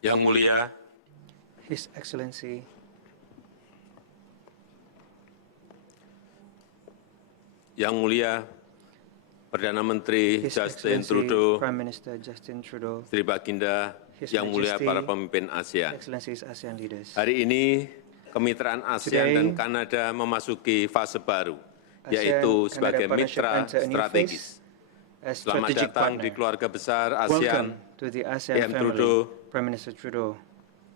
Yang Mulia His Excellency Perdana Menteri His Justin Excellency Trudeau, Prime Minister Justin Trudeau, Sri Baginda, His Yang Mulia Majesty, para pemimpin ASEAN. Excellencies ASEAN leaders. Hari ini kemitraan ASEAN dan Kanada memasuki fase baru, yaitu sebagai mitra strategis. Selamat datang di keluarga besar ASEAN, Welcome to the PM ASEAN Trudeau. family, Prime Minister Trudeau.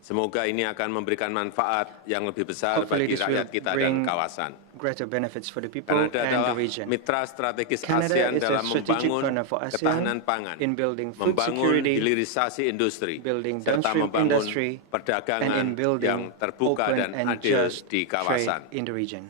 Semoga ini akan memberikan manfaat yang lebih besar Hopefully bagi this will rakyat kita dan bring kawasan. greater benefits for the people Kanada and the adalah region. mitra strategis Canada ASEAN is a dalam strategic membangun partner for ASEAN ketahanan pangan, in building food membangun security, hilirisasi industri, building serta downstream membangun industry, and perdagangan in building yang terbuka open dan and adil just di trade kawasan. in the region.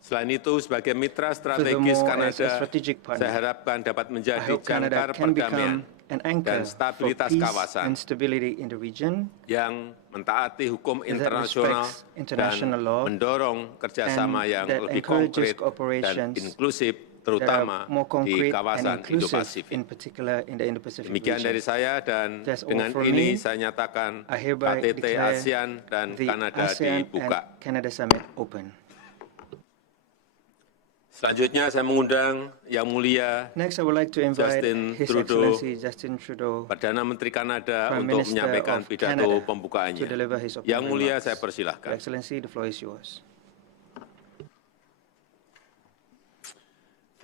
Selain itu, sebagai mitra strategis Furthermore, as a Kanada, strategic partner, saya harapkan dapat I menjadi hope Canada jangkar can perdamaian become an anchor dan stabilitas for peace kawasan and stability in the region yang mentaati hukum that internasional respects international law dan mendorong kerjasama and yang that lebih encourages konkret dan cooperations inklusif, that terutama are more di concrete and kawasan inclusive, Indo-Pasifik. in particular in the Indo-Pacific Demikian region. dari saya, dan That's all dengan for ini me. saya nyatakan I hereby KTT declare ASEAN dan the Kanada ASEAN dibuka. and Canada Summit open. Selanjutnya saya mengundang Yang Mulia Next, I would like to invite Justin His Trudeau, Excellency Justin Trudeau, Perdana Menteri Kanada, Prime untuk Minister menyampaikan of pidato Canada, pembukaannya. to deliver his opening Yang Mulia, remarks. saya Your persilahkan. Excellency, the floor is yours.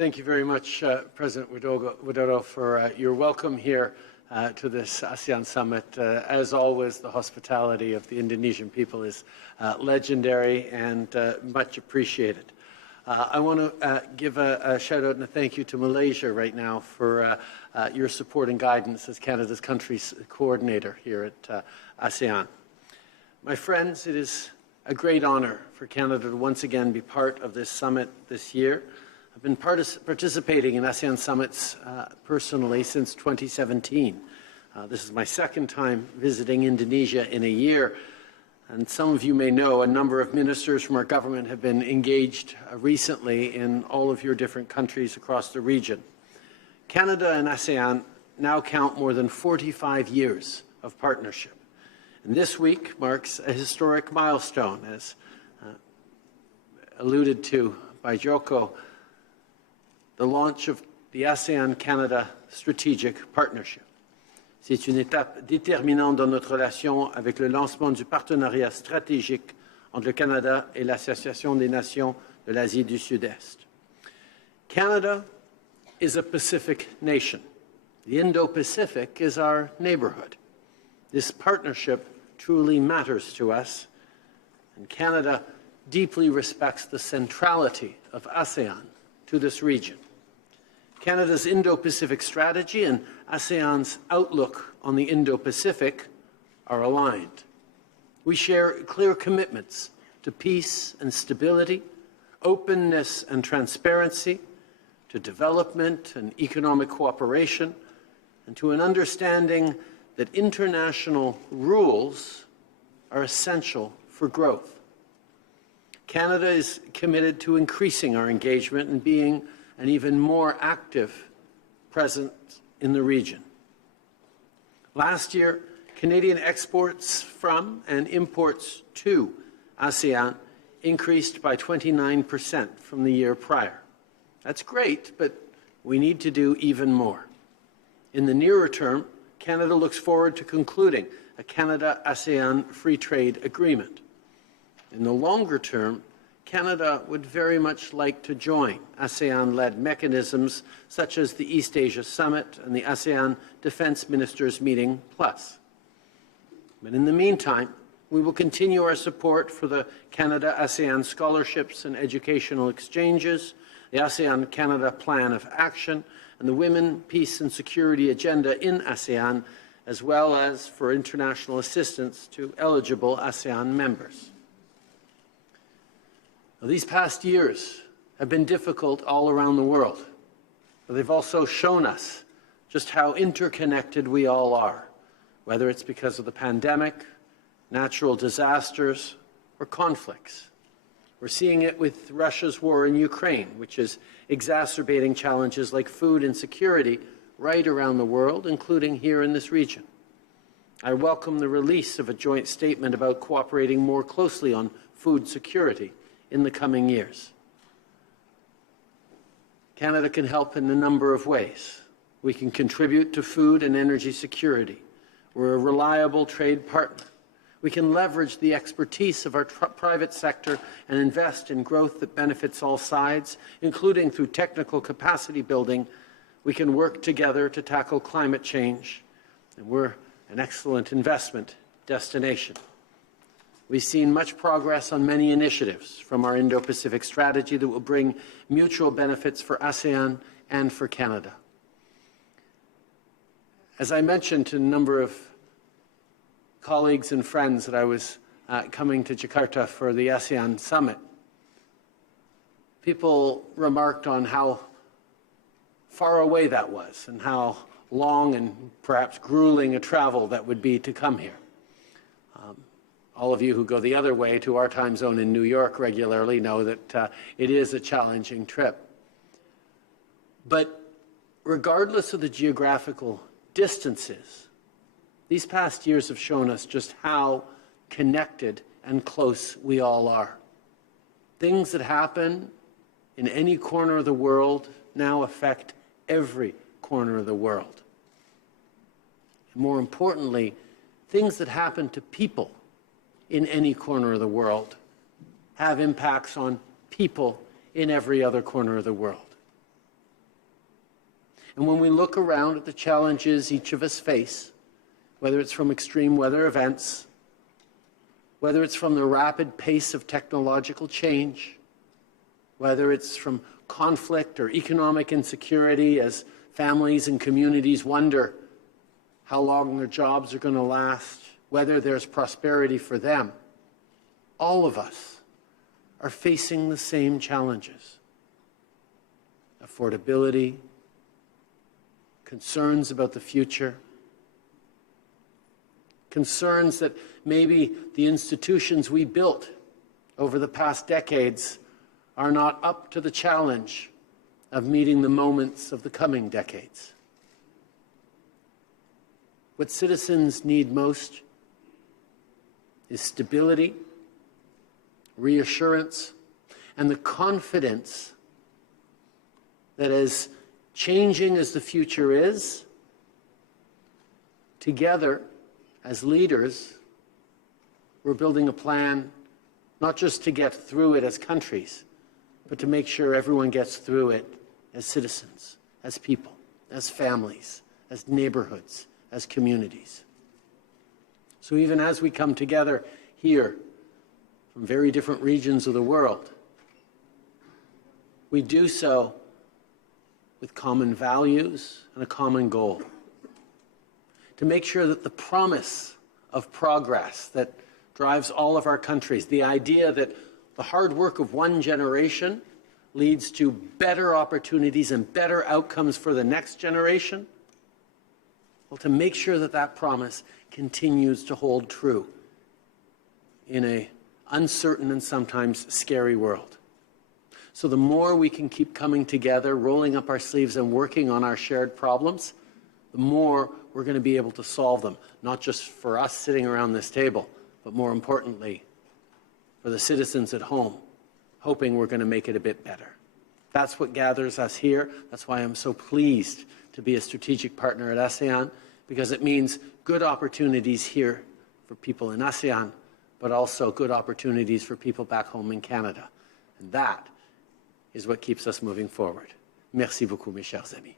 Thank you very much, President Widodo, for your welcome here to this ASEAN summit. As always, the hospitality of the Indonesian people is legendary and much appreciated. I want to give a shout out and a thank you to Malaysia right now for your support and guidance as Canada's country coordinator here at ASEAN. My friends, it is a great honor for Canada to once again be part of this summit this year. I've been participating in ASEAN summits personally since 2017. This is my second time visiting Indonesia in a year. And some of you may know a number of ministers from our government have been engaged recently in all of your different countries across the region. Canada and ASEAN now count more than 45 years of partnership. And this week marks a historic milestone, as alluded to by Joko, the launch of the ASEAN-Canada Strategic Partnership. C'est une étape déterminante dans notre relation avec le lancement du partenariat stratégique entre le Canada et l'Association des Nations de l'Asie du Sud-Est. Canada is a Pacific nation. The Indo-Pacific is our neighborhood. This partnership truly matters to us, and Canada deeply respects the centrality of ASEAN to this region. Canada's Indo-Pacific strategy and ASEAN's outlook on the Indo-Pacific are aligned. We share clear commitments to peace and stability, openness and transparency, to development and economic cooperation, and to an understanding that international rules are essential for growth. Canada is committed to increasing our engagement and being an even more active presence in the region. Last year, Canadian exports from and imports to ASEAN increased by 29% from the year prior. That's great, but we need to do even more. In the nearer term, Canada looks forward to concluding a Canada-ASEAN free trade agreement. In the longer term, Canada would very much like to join ASEAN-led mechanisms such as the East Asia Summit and the ASEAN Defense Ministers Meeting Plus. But in the meantime, we will continue our support for the Canada-ASEAN scholarships and educational exchanges, the ASEAN-Canada Plan of Action, and the Women, Peace and Security Agenda in ASEAN, as well as for international assistance to eligible ASEAN members. Now, these past years have been difficult all around the world, but they've also shown us just how interconnected we all are, whether it's because of the pandemic, natural disasters, or conflicts. We're seeing it with Russia's war in Ukraine, which is exacerbating challenges like food insecurity right around the world, including here in this region. I welcome the release of a joint statement about cooperating more closely on food security in the coming years. Canada can help in a number of ways. We can contribute to food and energy security. We're a reliable trade partner. We can leverage the expertise of our private sector and invest in growth that benefits all sides, including through technical capacity building. We can work together to tackle climate change, and we're an excellent investment destination. We've seen much progress on many initiatives from our Indo-Pacific strategy that will bring mutual benefits for ASEAN and for Canada. As I mentioned to a number of colleagues and friends that I was coming to Jakarta for the ASEAN summit, people remarked on how far away that was and how long and perhaps grueling a travel that would be to come here. All of you who go the other way to our time zone in New York regularly know that it is a challenging trip. But regardless of the geographical distances, these past years have shown us just how connected and close we all are. Things that happen in any corner of the world now affect every corner of the world. And more importantly, things that happen to people in any corner of the world have impacts on people in every other corner of the world. And when we look around at the challenges each of us face, whether it's from extreme weather events, whether it's from the rapid pace of technological change, whether it's from conflict or economic insecurity as families and communities wonder how long their jobs are going to last, whether there's prosperity for them, all of us are facing the same challenges. Affordability, concerns about the future, concerns that maybe the institutions we built over the past decades are not up to the challenge of meeting the moments of the coming decades. What citizens need most is stability, reassurance, and the confidence that as changing as the future is, together as leaders, we're building a plan not just to get through it as countries, but to make sure everyone gets through it as citizens, as people, as families, as neighborhoods, as communities. So even as we come together here from very different regions of the world, we do so with common values and a common goal. To make sure that the promise of progress that drives all of our countries, the idea that the hard work of one generation leads to better opportunities and better outcomes for the next generation, well, to make sure that that promise continues to hold true in an uncertain and sometimes scary world. So the more we can keep coming together, rolling up our sleeves and working on our shared problems, the more we're going to be able to solve them, not just for us sitting around this table, but more importantly, for the citizens at home, hoping we're going to make it a bit better. That's what gathers us here. That's why I'm so pleased to be a strategic partner at ASEAN, because it means good opportunities here for people in ASEAN, but also good opportunities for people back home in Canada. And that is what keeps us moving forward. Merci beaucoup, mes chers amis.